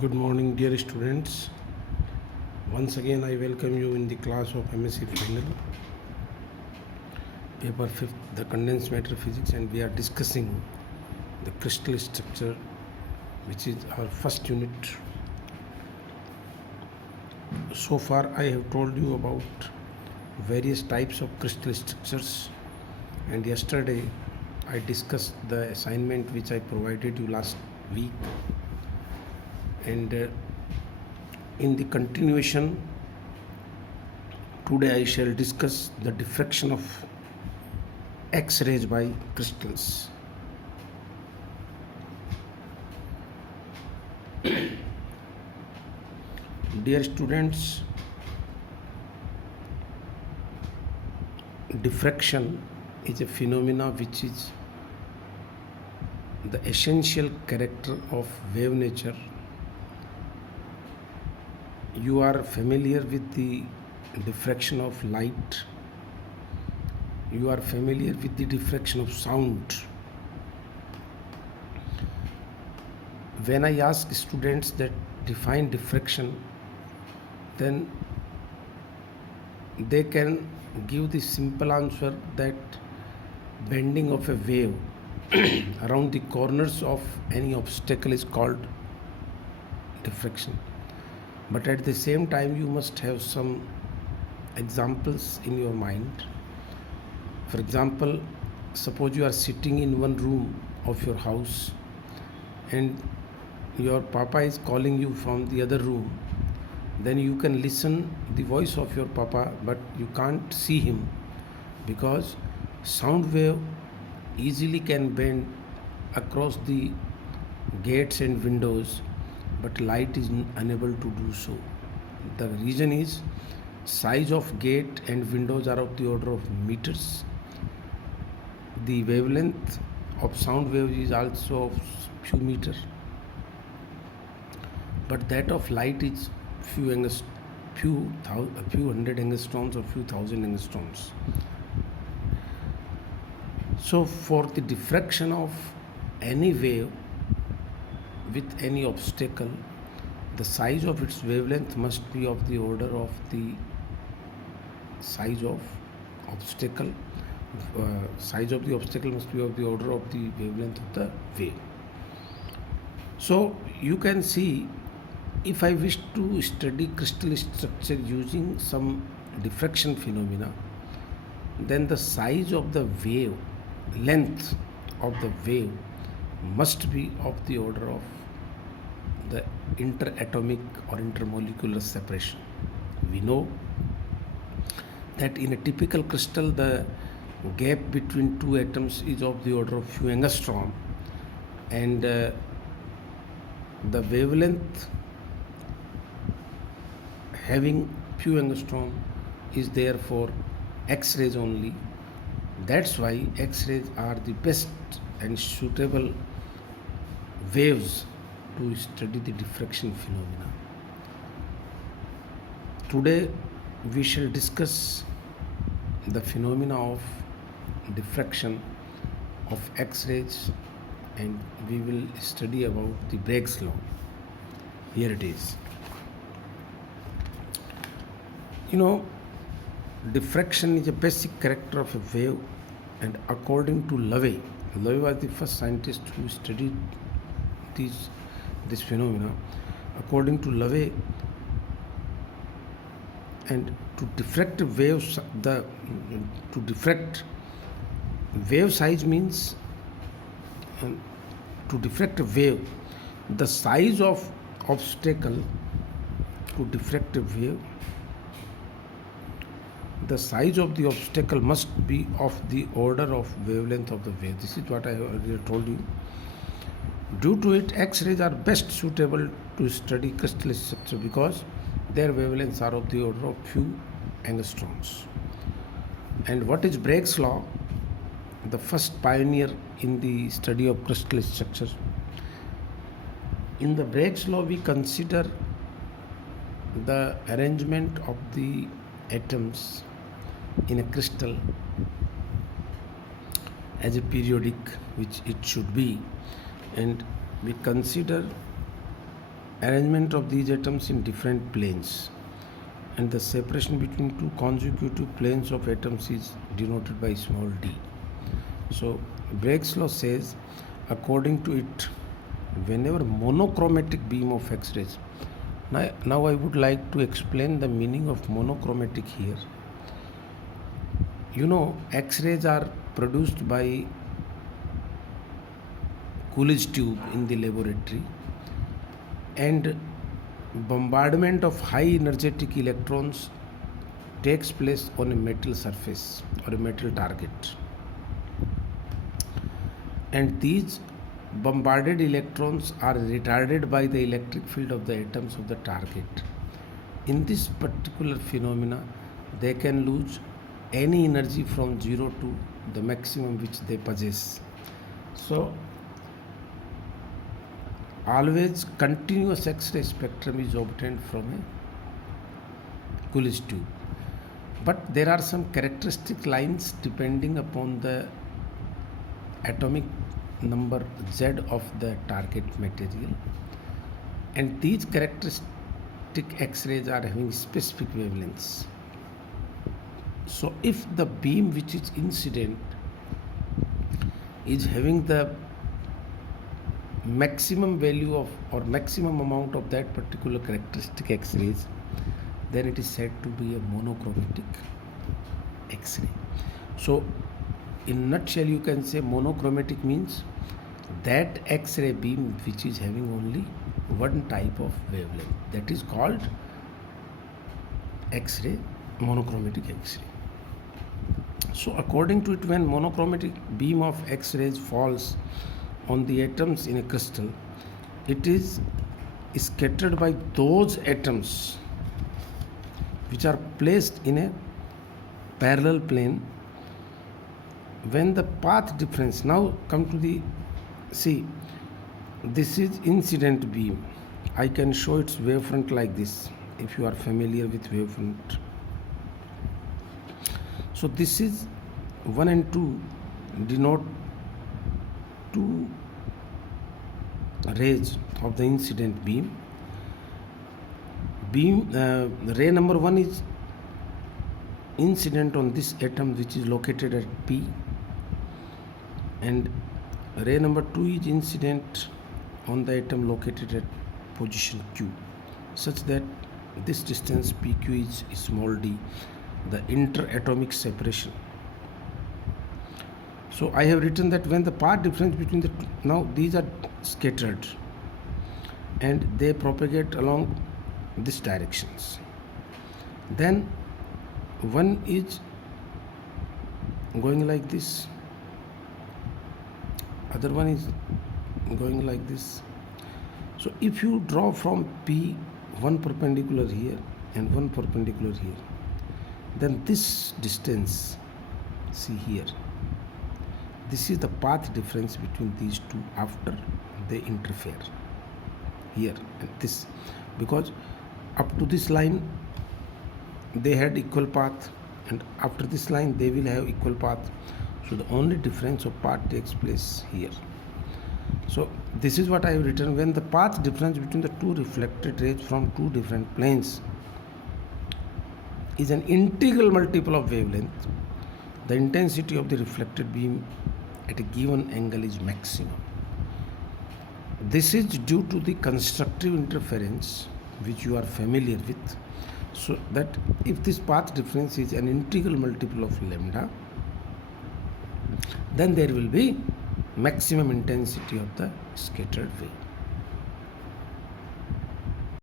Good morning, dear students. Once again, I welcome you in the class of MSc Final, paper 5th, the condensed matter physics, and we are discussing the crystal structure, which is our first unit. So far, I have told you about various types of crystal structures, and yesterday I discussed the assignment which I provided you last week, and in the continuation, today I shall discuss the diffraction of X-rays by crystals. Dear students, diffraction is a phenomena which is the essential character of wave nature. You are familiar with the diffraction of light. You are familiar with the diffraction of sound. When I ask students that define diffraction, then they can give the simple answer that bending of a wave around the corners of any obstacle is called diffraction. But at the same time, you must have some examples in your mind. For example, suppose you are sitting in one room of your house and your papa is calling you from the other room. Then you can listen the voice of your papa, but you can't see him because sound wave easily can bend across the gates and windows, but light is unable to do so. The reason is size of gate and windows are of the order of meters. The wavelength of sound wave is also of few meters, but that of light is few hundred angstroms or few thousand angstroms. So for the diffraction of any wave with any obstacle, the size of its wavelength must be of the order of the size of obstacle. Size of the obstacle must be of the order of the wavelength of the wave. So you can see, if I wish to study crystal structure using some diffraction phenomena, then the size of the wave, length of the wave must be of the order of the interatomic or intermolecular separation. We know that in a typical crystal, the gap between two atoms is of the order of few angstrom, and the wavelength having few angstrom is there for X-rays only. That's why X-rays are the best and suitable waves to study the diffraction phenomena. Today we shall discuss the phenomena of diffraction of X-rays, and we will study about the Bragg's law. Here it is. Diffraction is a basic character of a wave, and according to Lave was the first scientist who studied this phenomena. According to Lave, and to diffract waves, to diffract wave size means to diffract a wave, the size of obstacle to diffract a wave, the size of the obstacle must be of the order of wavelength of the wave. This is what I earlier told you. Due to it, X-rays are best suitable to study crystal structure because their wavelengths are of the order of few angstroms. And what is Bragg's law? The first pioneer in the study of crystal structure. In the Bragg's law, we consider the arrangement of the atoms in a crystal as a periodic, which it should be, and we consider arrangement of these atoms in different planes, and the separation between two consecutive planes of atoms is denoted by small d. So Bragg's law says, according to it, whenever monochromatic beam of X-rays, now I would like to explain the meaning of monochromatic here. You know, X-rays are produced by Coolidge tube in the laboratory, and bombardment of high energetic electrons takes place on a metal surface or a metal target, and these bombarded electrons are retarded by the electric field of the atoms of the target. In this particular phenomena, they can lose any energy from 0 to the maximum which they possess. So always continuous X-ray spectrum is obtained from a Coolidge tube, but there are some characteristic lines depending upon the atomic number Z of the target material, and these characteristic X-rays are having specific wavelengths. So if the beam which is incident is having the maximum value of or maximum amount of that particular characteristic X-rays, then it is said to be a monochromatic X-ray. So in nutshell, you can say monochromatic means that X-ray beam which is having only one type of wavelength, that is called X-ray, monochromatic X-ray. So according to it, when monochromatic beam of X-rays falls on the atoms in a crystal, it is scattered by those atoms which are placed in a parallel plane. When the path difference, now come to the, see, this is incident beam. I can show its wavefront like this if you are familiar with wavefront. So this is 1 and 2 denote two rays of the incident beam. Ray number 1 is incident on this atom which is located at P, and ray number 2 is incident on the atom located at position Q, such that this distance PQ is small d, the interatomic separation. So I have written that when the path difference between the two, now these are scattered and they propagate along these directions. Then one is going like this, other one is going like this. So if you draw from P one perpendicular here and one perpendicular here, then this distance, see here, this is the path difference between these two after they interfere here and this, because up to this line they had equal path, and after this line they will have equal path. So the only difference of path takes place here. So this is what I have written: when the path difference between the two reflected rays from two different planes is an integral multiple of wavelength, the intensity of the reflected beam at a given angle is maximum. This is due to the constructive interference which you are familiar with. So that if this path difference is an integral multiple of lambda, then there will be maximum intensity of the scattered wave.